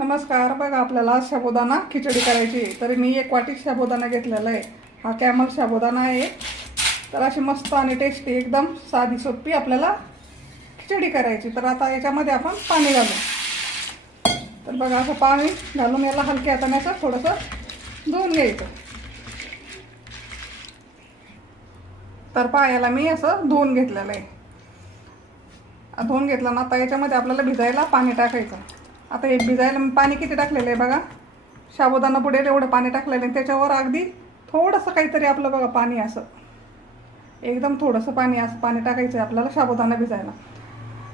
नमस्कार बघा आपल्याला आज साबुदाणा खिचडी करायची आहे. तर मी एक वाटी साबुदाणा घेतलेला आहे. हा कॅमल साबुदाणा आहे. तर अशी मस्त आणि टेस्टी एकदम साधी सोपी आपल्याला खिचडी करायची. तर आता याच्यामध्ये आपण पाणी घालू. तर बघा असं पाणी घालून याला हलक्या हाताने असं थोडंसं धुवून घ्यायचं. तर पायाला मी असं धुवून घेतलेलं आहे. धुवून घेतलं ना आता याच्यामध्ये आपल्याला भिजायला पाणी टाकायचं. आता हे भिजायला पाणी किती टाकलेलं आहे बघा. शाबुदाना बुडेल एवढं पाणी टाकलेलं आहे. त्याच्यावर अगदी थोडंसं काहीतरी आपलं बघा पाणी असं. एकदम थोडंसं पाणी असं पाणी टाकायचं आहे आपल्याला साबुदाणा भिजायला.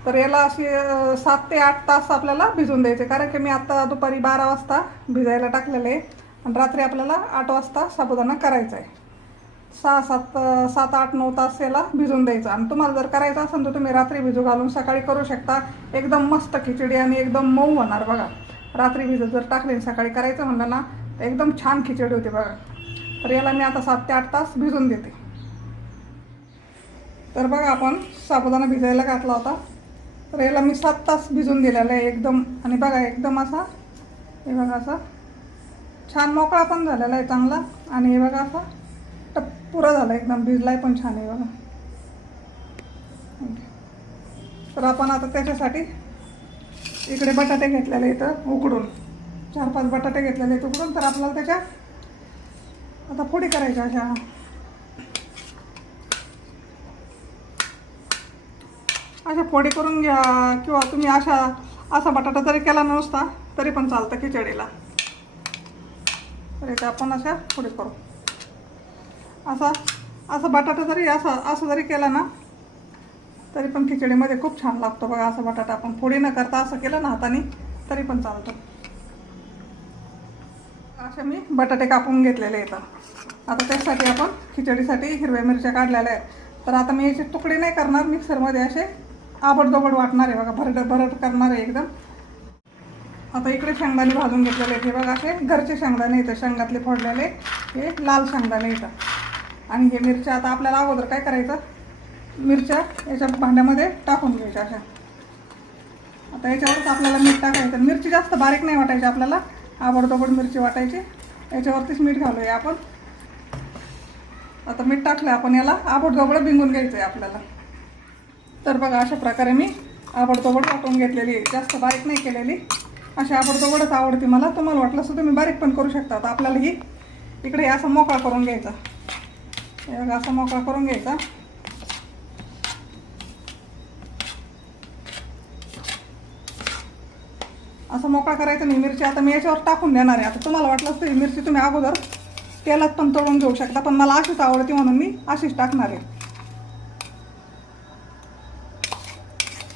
तर याला असे सात ते आठ तास आपल्याला भिजून द्यायचे. कारण की मी आत्ता दुपारी बारा वाजता भिजायला टाकलेलं आहे. आणि रात्री आपल्याला आठ वाजता साबुदाणा करायचा आहे. सहा सात सात आठ नऊ तास याला भिजून द्यायचं. आणि तुम्हाला जर करायचं असेल तर तुम्ही रात्री भिजू घालून सकाळी करू शकता. एकदम मस्त खिचडी आणि एकदम मऊ होणार बघा. रात्री भिजत जर टाकली सकाळी करायचं म्हणलं ना तर एकदम छान खिचडी होती बघा. तर याला मी आता सात ते आठ तास भिजून देते. तर बघा आपण साबुदाणा भिजायला घातला होता. तर याला मी सात तास भिजून दिलेला आहे एकदम. आणि बघा एकदम असा हे बघा असा छान मोकळा पण झालेला आहे चांगला. आणि हे बघा असा पुरा झाला एकदम भिजलाय पण छान आहे बघा. तर आपण आता त्याच्यासाठी इकडे बटाटे घेतलेले इथं उकडून. चार पाच बटाटे घेतलेले आहेत उकडून तर आपल्याला त्याच्या आता फोडी करायच्या अशा. अशा फोडी करून घ्या किंवा तुम्ही अशा असा बटाटा जरी केला नसता तरी पण चालतं खिचडीला. तर इथे आपण अशा फोडी करू. असा असा बटाटा जरी असा असं जरी केला ना तरी पण खिचडीमध्ये खूप छान लागतो बघा असं बटाटा. आपण फोडी न करता असं केलं ना हाताने तरी पण चालतो. असे मी बटाटे कापून घेतलेले येतात आता त्यासाठी आपण खिचडीसाठी हिरव्या मिरच्या काढलेल्या आहेत. तर आता मी याचे तुकडे नाही करणार मिक्सरमध्ये असे आबडदोबड वाटणार आहे बघा भरड भरड करणार आहे एकदम. आता इकडे शेंगदाणे भाजून घेतलेले आहेत. हे बघा असे घरचे शेंगदाणे येतात शेंगातले फोडलेले हे लाल शेंगदाणे येतात आणि हे मिरच्या आता आपल्याला अगोदर काय करायचं? मिरच्या याच्या भांड्यामध्ये टाकून घ्यायच्या अशा. आता याच्यावरच आपल्याला मीठ टाकायचं. मिरची जास्त बारीक नाही वाटायची आपल्याला. आबडतोबड मिरची वाटायची. याच्यावरतीच मीठ घालूया आपण. आता मीठ टाकलं आपण याला आबडतोबड भिंगून घ्यायचं आहे आपल्याला. तर बघा अशा प्रकारे मी आबडतोबड वाटून घेतलेली आहे. जास्त बारीक नाही केलेली. अशी आबडतोबडच आवडते मला. तुम्हाला वाटलं असं तुम्ही बारीक पण करू शकता. आता आपल्याला ही इकडे असं मोकळा करून घ्यायचा. बघा असं मोकळा करून घ्यायचा. असं मोकळा करायचा नाही मिरची आता मी याच्यावर टाकून देणार आहे. आता तुम्हाला वाटलं असतं ही मिरची तुम्ही अगोदर तेलात पण तळून घेऊ शकता पण मला अशीच आवडते म्हणून मी अशीच टाकणार आहे.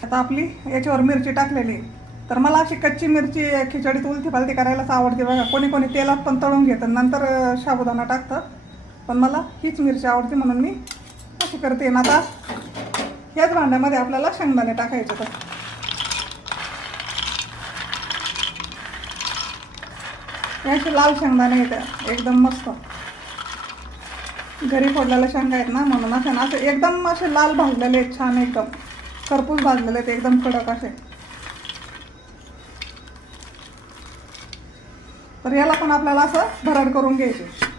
आता आपली याच्यावर मिरची टाकलेली तर मला अशी कच्ची मिरची खिचडीत उलथी पालटी करायलाच आवडते बघा. कोणी कोणी तेलात पण तळून घेतं नंतर साबुदाणा टाकतं पण मला हीच मिरची आवडते म्हणून मी अशी करते. ना आता ह्याच भांड्यामध्ये आपल्याला शेंगदाणे टाकायचे तर याचे लाल शेंगदाणे येते. एकदम मस्त. घरी फोडलेल्या शेंगा आहेत ना म्हणून असे ना असे एकदम असे लाल भाजलेले आहेत छान एकदम. खरपूस भाजलेले आहेत एकदम कडक असे. तर याला पण आपल्याला असं भरड करून घ्यायचे.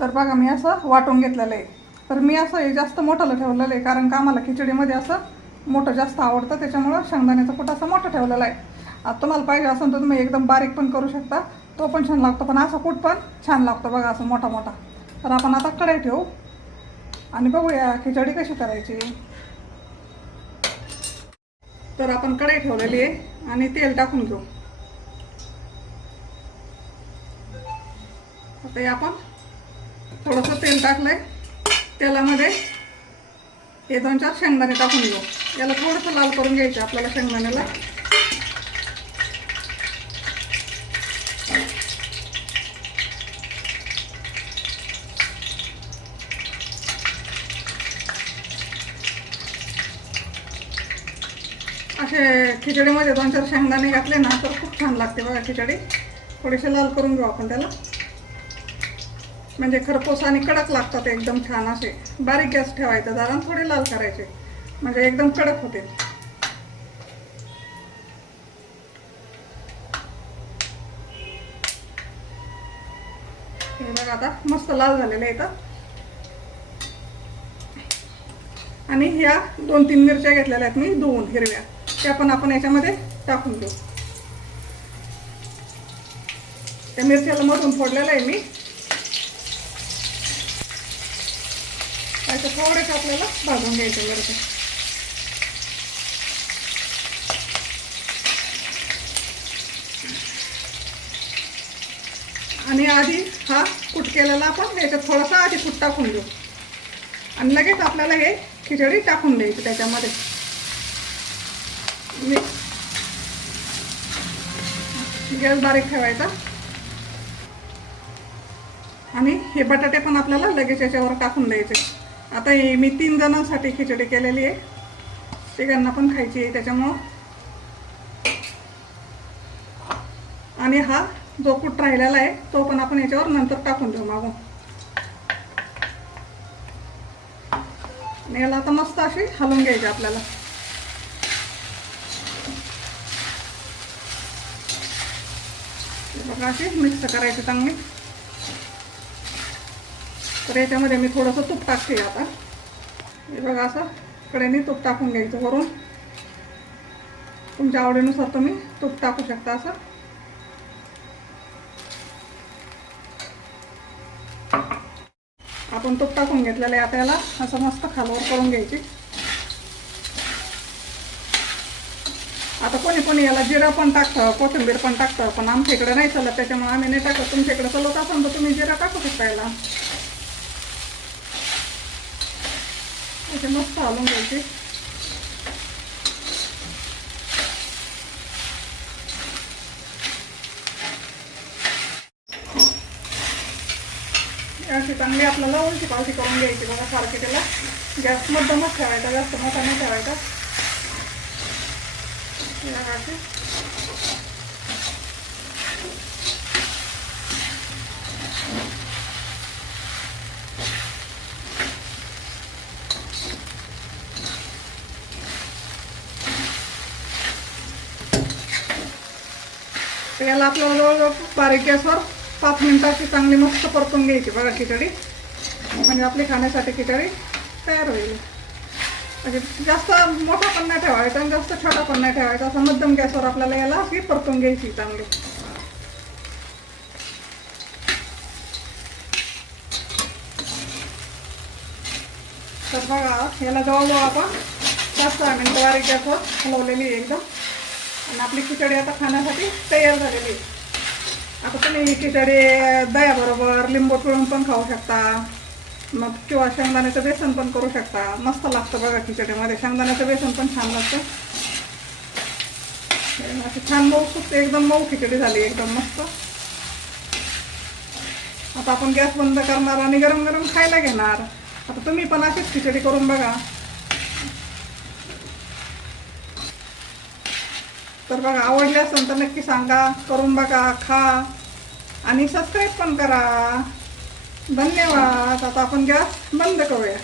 तर बघा मी असं वाटून घेतलेलं आहे. तर मी असं हे जास्त मोठंलं ठेवलेलं आहे कारण का आम्हाला खिचडीमध्ये असं मोठं जास्त आवडतं त्याच्यामुळं शेंगदाण्याचं पोट असं मोठं ठेवलेलं आहे. आता तुम्हाला पाहिजे असेल तर तुम्ही एकदम बारीक पण करू शकता तो पण छान लागतो पण असं कुठ पण छान लागतो बघा असं मोठा मोठा. तर आपण आता कढई ठेवू आणि बघूया खिचडी कशी करायची. तर आपण कढई ठेवलेली आहे आणि तेल टाकून घेऊ. आता आपण थोडंसं तेल टाकलंय. तेलामध्ये हे दोन चार शेंगदाणे टाकून घेऊ. याला थोडंसं लाल करून घ्यायचं आपल्याला शेंगदाण्याला. असे खिचडीमध्ये दोन चार शेंगदाणे घातले ना तर खूप छान लागते बघा खिचडी. थोडेसे लाल करून घेऊ आपण त्याला. म्हणजे खरपूस आणि कडक लागतात एकदम छान असे. बारीक गॅस ठेवायचा जरा थोडे लाल करायचे. म्हणजे एकदम कडक होते. हे बघा आता मस्त लाल झालेले येतात आणि ह्या दोन तीन मिरच्या घेतलेल्या आहेत मी दोन हिरव्या. त्या पण आपण याच्यामध्ये टाकून देऊ. त्या मिरच्याला मधून फोडलेलं आहे मी. त्याचं थोडेसे आपल्याला भाजून घ्यायचं मिरच्या आणि आधी हा कुट केलेला आपण याच्यात थोडासा आधी कुट टाकून देऊ आणि लगेच आपल्याला हे खिचडी टाकून द्यायची त्याच्यामध्ये. गॅस बारीक ठेवायचा. आणि हे बटाटे पण आपल्याला लगेच याच्यावर टाकून द्यायचे. आता हे मी तीन जणांसाठी खिचडी केलेली आहे. तिघांना पण खायची आहे त्याच्यामुळं. आणि हा जो कूट राहिलेला आहे तो पण आपण याच्यावर नंतर टाकून देऊ मागून. आणि याला आता मस्त अशी हलवून घ्यायची आपल्याला. बघा अशी मिक्स करायची चांगली. तर याच्यामध्ये मी थोडंसं तूप टाकते आता. हे बघा असं. कडेने तूप टाकून घ्यायचं वरून. तुमच्या आवडीनुसार तुम्ही तूप टाकू शकता असं. आपण तूप टाकून घेतलेलं आहे आता याला. असं मस्त खालवर करून घ्यायची. आता कोणी कोणी याला जिरा पण टाकतं कोथिंबीर पण टाकतं पण आमच्या इकडे नाही चालत. त्याच्यामुळे आम्ही नाही टाकत. तुमच्या इकडे चालत असेल तर तुम्ही जिरा टाकू शकता याला. असे मस्त हलवून घ्यायचे अशी चांगली आपल्याला उलटी पालटी करून घ्यायची बघा सारखी त्याला गॅस मध्यमच ठेवायचा जास्त मोठा नाही ठेवायचा याला आपल्याला जवळजवळ बारीक गॅसवर पाच मिनिटाची चांगली मस्त परतून घ्यायची बघा खिचडी. म्हणजे आपली खाण्यासाठी खिचडी तयार होईल. म्हणजे जास्त मोठा पण नाही ठेवायचा आणि जास्त छोटा पण नाही ठेवायचा. असं मध्यम गॅसवर आपल्याला याला अशी परतून घ्यायची चांगली. तर बघा याला जवळजवळ आपण पाच सहा मिनिटं बारीक गॅसवर हलवलेली आहे एकदम. आणि आपली खिचडी आता खाण्यासाठी तयार झालेली आता तुम्ही ही खिचडी दह्याबरोबर लिंबू पिळून पण खाऊ शकता. मग किंवा शेंगदाण्याचं बेसन पण करू शकता. मस्त लागतं बघा खिचडीमध्ये. शेंगदाण्याचं बेसन पण छान लागतं. अशी छान मऊ खूप एकदम मऊ खिचडी झाली एकदम मस्त. आता आपण गॅस बंद करणार आणि गरम गरम खायला घेणार. आता तुम्ही पण अशीच खिचडी करून बघा. तर बघा आवडले असेल तर नक्की सांगा. करून बघा खा. आणि सबस्क्राईब पण करा. धन्यवाद. आता आपण गॅस बंद करूया.